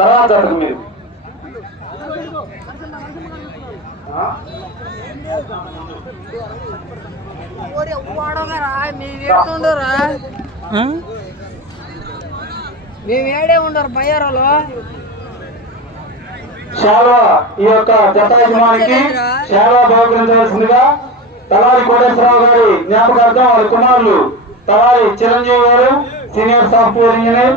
తర్వాత మీరు. ఆ? మేము ఏడే ఉండరు బయ్యారాలు. సేవ ఈ యొక్క జత యజమానికి సేవ బహుకరించవలసిందిగా తలారి కోటేశ్వరరావు గారి జ్ఞాపకార్థం వారి కుమారులు తలారి చిరంజీవి గారు సీనియర్ సాఫ్ట్వేర్ ఇంజనీర్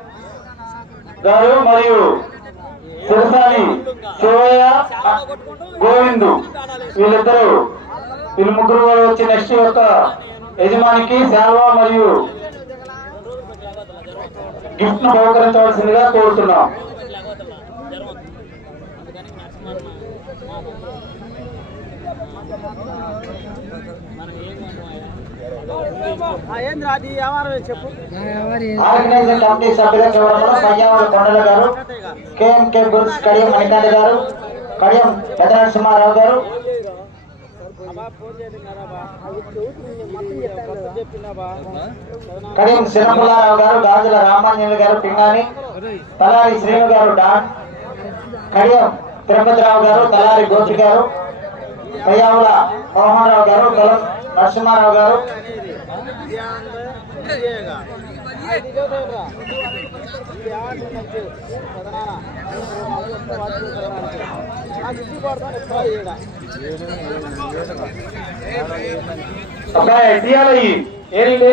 గారు మరియు చిరసాని శివయ్య గోవిందు వీళ్ళిద్దరు వీళ్ళు ముగ్గురు వారు వచ్చి నెక్స్ట్ యొక్క యజమానికి సేవ మరియు గిఫ్ట్ను బహుకరించవలసిందిగా కోరుతున్నాం. ఏంద్ర అది చెప్పు ఆర్గనైజర్ కమిటీ సభ్యుల చివరలో పయ్యావల కొండల గారు కేఎంకే గుల్స్ కడియం మణికంఠ గారు కడియం పెద్ద నరసింహారావు గారు కడియం శివపుల్లారావు గారు గాజుల రామాంజనులు గారు పింగాని తలారి శ్రీను గారు డాన్ కడియం తిరుపతిరావు గారు తలారి గోపి గారు పయ్యావుల మోహన్ గారు తలం నరసింహారావు గారు అబ్బాయి తీయాలి ఏంటి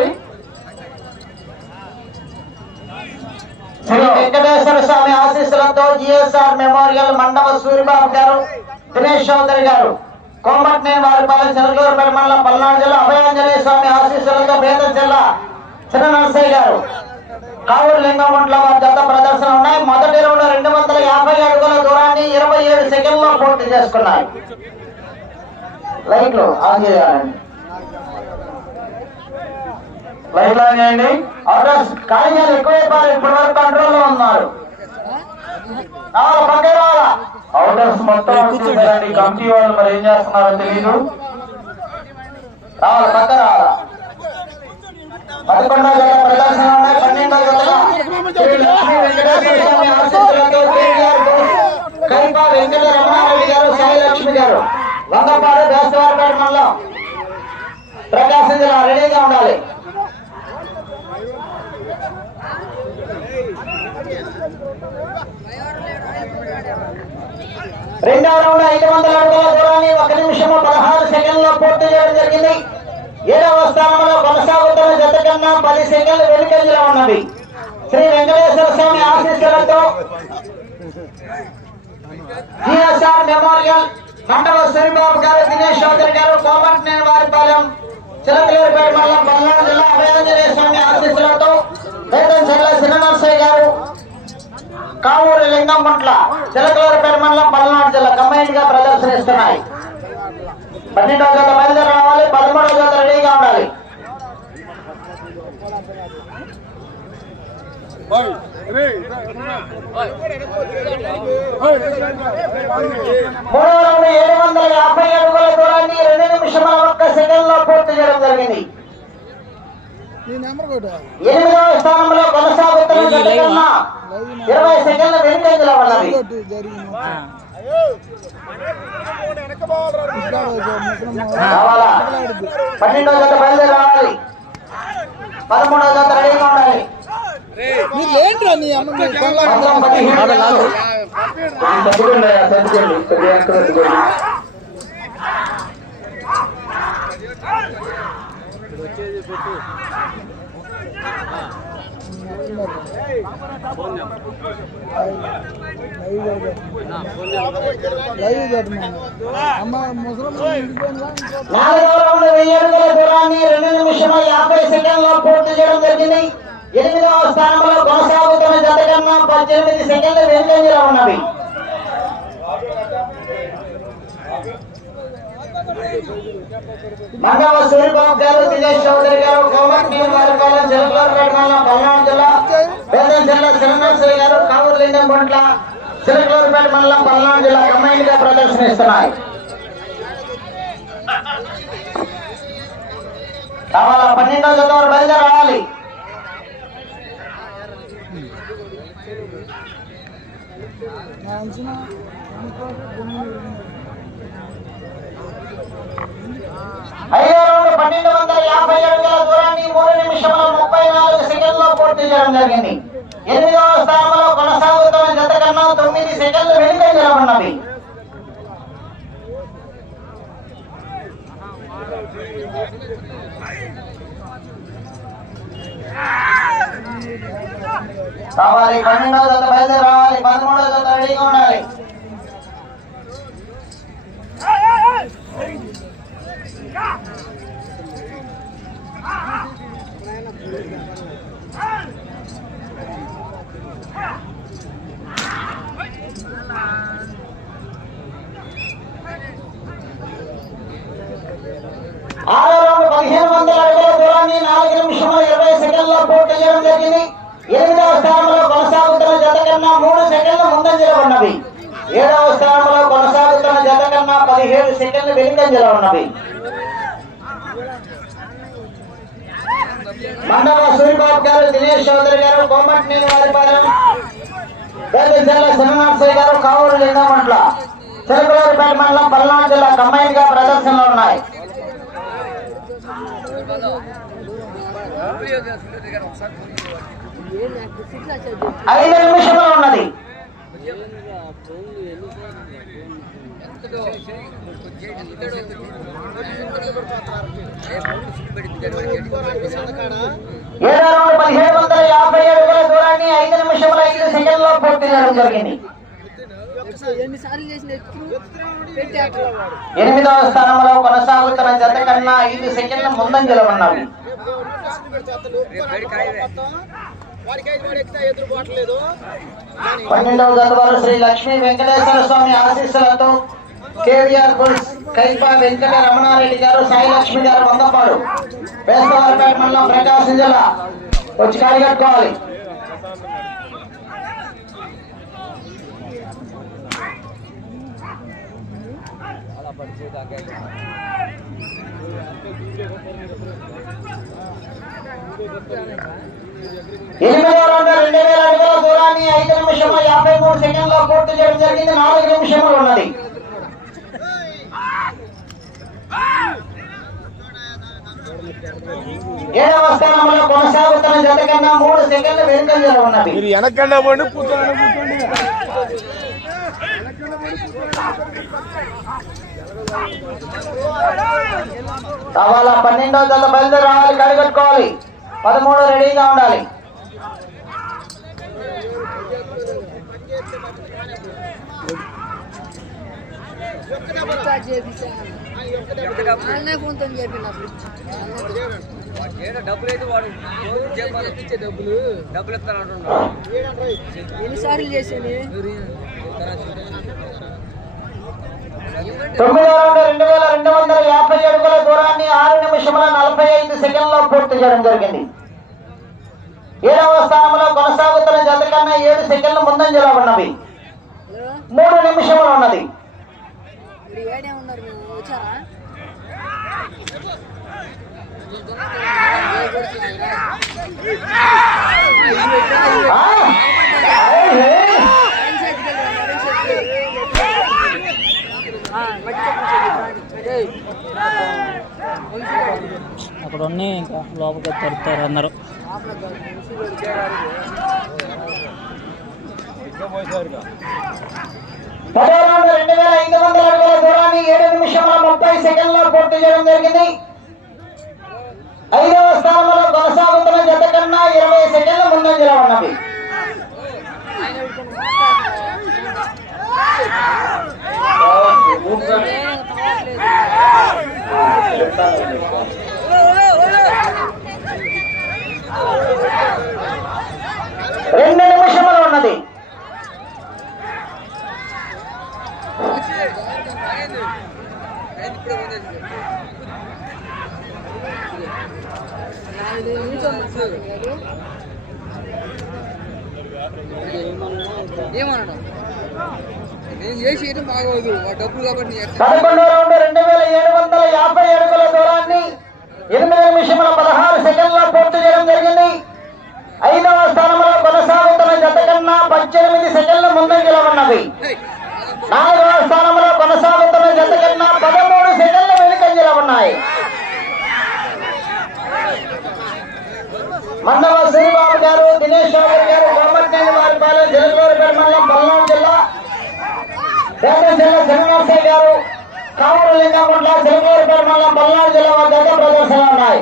శ్రీ వెంకటేశ్వర స్వామి ఆశీస్సులతో జిఎస్ఆర్ మెమోరియల్ మండప సూరిబాబు గారు దినేష్ చౌదరి గారు కోమట్నే వారిపాలెం చెరగూరుపేట మండలం పల్నాడు జిల్లా అభయాంజనేయ స్వామి ఆశీస్సులతో పేద జిల్లా చిన్న నరసయ్య గారు. కావూరు లింగం ఒంట్ల వారి గత ప్రదర్శన ఉన్నాయి. మొదటి రౌండ్ రెండు వందల యాభై అడుగుల దూరాన్ని ఇరవై ఏడు సెకండ్లో పూర్తి చేసుకున్నారు. లైట్లు ఆన్ చేయాలండి. లైట్లు ఆన్ చేయండి. ఆర్డర్స్ కాగితాలు ఎక్కువైపోయారు ఇప్పటి వరకు కంట్రోల్లో ఉన్నారు. రావాలా పక్కే అవుటర్స్ మొత్తం వచ్చేసారండి కమిటీ వాళ్ళు మరి ఏం చేస్తున్నారో తెలియదు రావాలా పక్క రావాలా. పదకొండో జత ప్రదర్శన ఉన్నాయి పన్నెండో జతగా శ్రీ లక్ష్మీ వెంకటేశ్వర స్వామి ఆశీస్సులతో శ్రీ గారు కైపా వెంకట రమణారెడ్డి గారు సాయిలక్ష్మి గారు. వంగపాడు బేస్తవారిపేట మండలం. ప్రకాశం జిల్లా రెడీగా ఉండాలి. రెండవ రౌండ్ ఐదు వందల అడుగుల దూరాన్ని ఒక నిమిషము పదహారు సెకండ్లో పూర్తి చేయడం జరిగింది. ఏడవ స్థానంలో కొనసాగుతున్న జత కన్నా పది సెకండ్లు వెనుకంజలో ఉన్నది. శ్రీ వెంకటేశ్వర స్వామి ఆశీస్సులతో జిఎస్ఆర్ మెమోరియల్ మండవ శ్రీబాబు గారు దినేష్ చౌదరి గారు కోమట్ నేను వారిపాలెం చిలకలేరుపేట మండలం పల్నాడు జిల్లా అభయాంజనేయ స్వామి ఆశీస్సులతో వేదం చెల్ల సిననర్సయ్య గారు కావూరు లింగం పట్ల చిలకలూరుపేట మండలం పల్నాడు జిల్లా కంబైన్గా ప్రదర్శనిస్తున్నాయి. పన్నెండవ జత బయలుదేరి రావాలి పదమూడవ జత రెడీగా ఉండాలి. మూడవ రౌండ్ ఏడు వందల యాభై అడుగుల దూరాన్ని రెండు నిమిషముల ఒక్క సెకండ్లో పూర్తి చేయడం జరిగింది. ఎనిమిదవ స్థానంలో కొనసాగుతున్న ఇరవై సెకండ్ల వెనుకంజలో జరిగింది రావాలా పన్నెండవ జత బయలుదేరి రావాలి పదమూడవ జత రెడీగా ఉండాలి. మీరు ఏంట్రా రెండు నిమిషముల యాభై సెకండ్లో పూర్తి చేయడం జరిగింది. ఎనిమిదవ స్థానంలో కొనసాగుతున్న జత కన్నా పద్దెనిమిది సెకండ్లు వెనుకంజలో ఉన్నవి. మండవ స్వరూపం గారు దినేష్ చౌదరి గారు కోమటి వారిపాలెం చిలకలూరుపేట మండలం పల్నాడు జిల్లా వేదం జిల్లా శ్రీనివాసయ్య గారు కావూరు లింగం గుంట్ల చిలకలూరుపేట మండలం పల్నాడు జిల్లా కంబైన్గా ప్రదర్శనిస్తున్నాయి. కావాలా పన్నెండో జత వారు బయలుదేరి రావాలి నా అంచనా ఐదో రౌండ్ పన్నెండు వందల యాభై అడుగుల దూరాన్ని మూడు నిమిషంలో ముప్పై నాలుగు సెకండ్లో పూర్తి చేయడం జరిగింది. ఎనిమిదవ స్థానంలో కొనసాగుతున్న జత కన్నా తొమ్మిది సెకండ్లు వెనుక నిలబడినవి రావాలి పన్నెండవ జత బయలుదేరి రావాలి పదమూడవ జత రెడీగా ఉండాలి ఆరో రౌండ్ పదిహేను వందల అడుగుల దూరాన్ని నాలుగు నిమిషముల ఇరవై సెకండ్ల పూర్తి చేయడం జరిగింది ఎనిమిదవ స్థానంలో కొనసాగుతున్న జత కన్నా మూడు సెకండ్ల ముందంజలో ఉన్నవి ఏడవ స్థానంలో కొనసాగుతున్న జత కన్నా పదిహేడు సెకండ్లు వెనుకంజలో ఉన్నవి మండల సూరిబాబు గారు దినేష్ చౌదరి గారు కోమటిని వారిపాలెం పేద జిల్లా శ్రీనివాసయ్య గారు కావూరు లింగమంట్ల చిరుకులూరుపేట మండలం పల్నాడు జిల్లా కంబైన్గా ప్రదర్శనలో ఉన్నాయి. ఐదు నిమిషంలో ఉన్నది. ఏడో పదిహేడు వందల యాభై అడుగుల దూరాన్ని ఐదు నిమిషముల ఐదు సెకండ్లో పూర్తి చేయడం జరిగింది ఎనిమిదవ స్థానంలో కొనసాగుతున్న జత కన్నా ఐదు సెకండ్ల ముందంజలో ఉన్నవి పన్నెండవ జత శ్రీ లక్ష్మీ వెంకటేశ్వర స్వామి ఆశీస్సులతో కేవీఆర్ బుల్స్ కైపా వెంకట రమణారెడ్డి గారు సాయి లక్ష్మి గారు వందపాడు. వేస్తవారిపేట మండలం ప్రకాశం జిల్లా. వచ్చి కాడి రెండు వేల అడుగుల దూరాన్ని ఐదు యాభై మూడు సెకండ్లో పూర్తి చేయడం జరిగింది. నాలుగు నిమిషములు ఉన్నది. ఏడవ స్థానంలో కొనసాగుతున్న జత కన్నా మూడు సెకండ్లు వెనుకంజలో ఉన్నది. మీరు వెనకండా పడి కూర్చోండి కూర్చోండి కావాలా? పన్నెండవ జత బయలుదేరి రావాలి కడిగట్టుకోవాలి పదమూడు రెడీగా ఉండాలి. డబ్బులు ఎన్నిసార్లు చేసేది తొమ్మిది రౌండ్ రెండు వేల రెండు వందల యాభై అడుగుల దూరాన్ని ఆరు నిమిషముల నలభై ఐదు సెకండ్లో పూర్తి చేయడం జరిగింది. ఏడవ స్థానంలో కొనసాగుతున్న జత కన్నా ఏడు సెకండ్లు ముందంజలో ఉన్నవి. మూడు నిమిషములు ఉన్నది. ఆ? అక్కడ ఉన్నాయి ఇంకా లోపలికి తరుతారు అందరూ. రెండు వేల ఐదు వందల అడుగుల దూరాన్ని ఏడు నిమిషముల ముప్పై సెకండ్లో పూర్తి చేయడం జరిగింది. ఐదవ స్థానంలో కొనసాగుతున్న జత కన్నా ఇరవై సెకండ్ల ముందంజలో ఉన్నవి ఏమన్నాడు నేను చేసి ఏం బాగోదు. ఆ డబ్బులు కాబట్టి నీ ఎట్లా పదకొండో రౌండ్ రెండు వేల ఏడు వందల యాభై అడుగుల దూరాన్ని ఎనిమిది నిమిషముల పదహారు సెకండ్లో పూర్తి చేయడం జరిగింది. ఐదవ స్థానంలో కొనసాగుతున్న జత కన్నా పద్దెనిమిది సెకండ్ల ముందంజలో ఉన్నవి నాలుగవ స్థానంలో కొనసాగుతున్న జత కన్నా పదమూడు సెకండ్ల వెనుకంజలో ఉన్నాయి మండవ శ్రీబాబు గారు దినేష్ చౌదరి గారు కోమటినేని వారిపాలెం జలగూరుపేట మండలం పల్నాడు జిల్లా పేదశల్ల శ్రీనివాసయ్య గారు కావూరు లింగంగుంట్ల జలగూరుపేట మండలం పల్నాడు జిల్లా వారి దగ్గర ప్రదర్శనలు ఉన్నాయి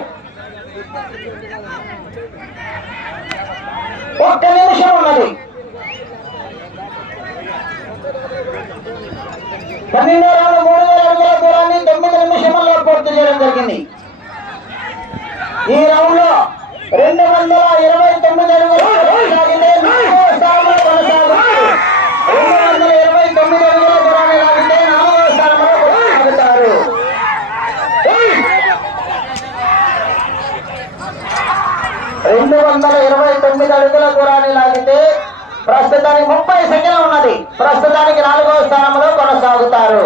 ఒక్క నిమిషం ఉన్నది పన్నెండు వేల మూడు వేల అడుగుల దూరాన్ని తొమ్మిది నిమిషంలో పూర్తి చేయడం జరిగింది ఈ రౌండ్లో రెండు వందల ఇరవై తొమ్మిది అడుగులు సాగితే రెండు వందల ఇరవై తొమ్మిది అడుగుల దూరాన్ని లాగితే ప్రస్తుతానికి ముప్పై సెకండ్లు ఉన్నది. ప్రస్తుతానికి నాలుగవ స్థానంలో కొనసాగుతారు.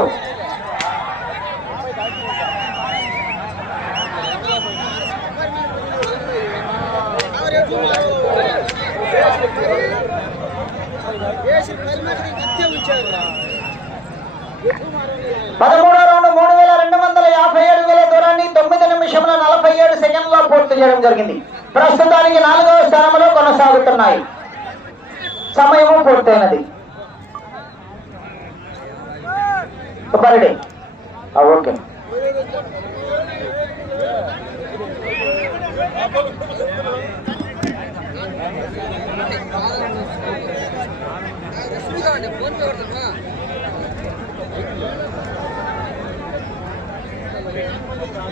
పదమూడో రౌండ్ మూడు వేల రెండు వందల యాభై ఏడు వేల దూరాన్ని తొమ్మిది నిమిషముల నలభై ఏడు సెకండ్లో పూర్తి చేయడం జరిగింది. ప్రస్తుతానికి నాలుగవ స్థానంలో కొనసాగుతున్నాయి. సమయము పూర్తయినది. సుబ్బారెడ్డి ఓకే.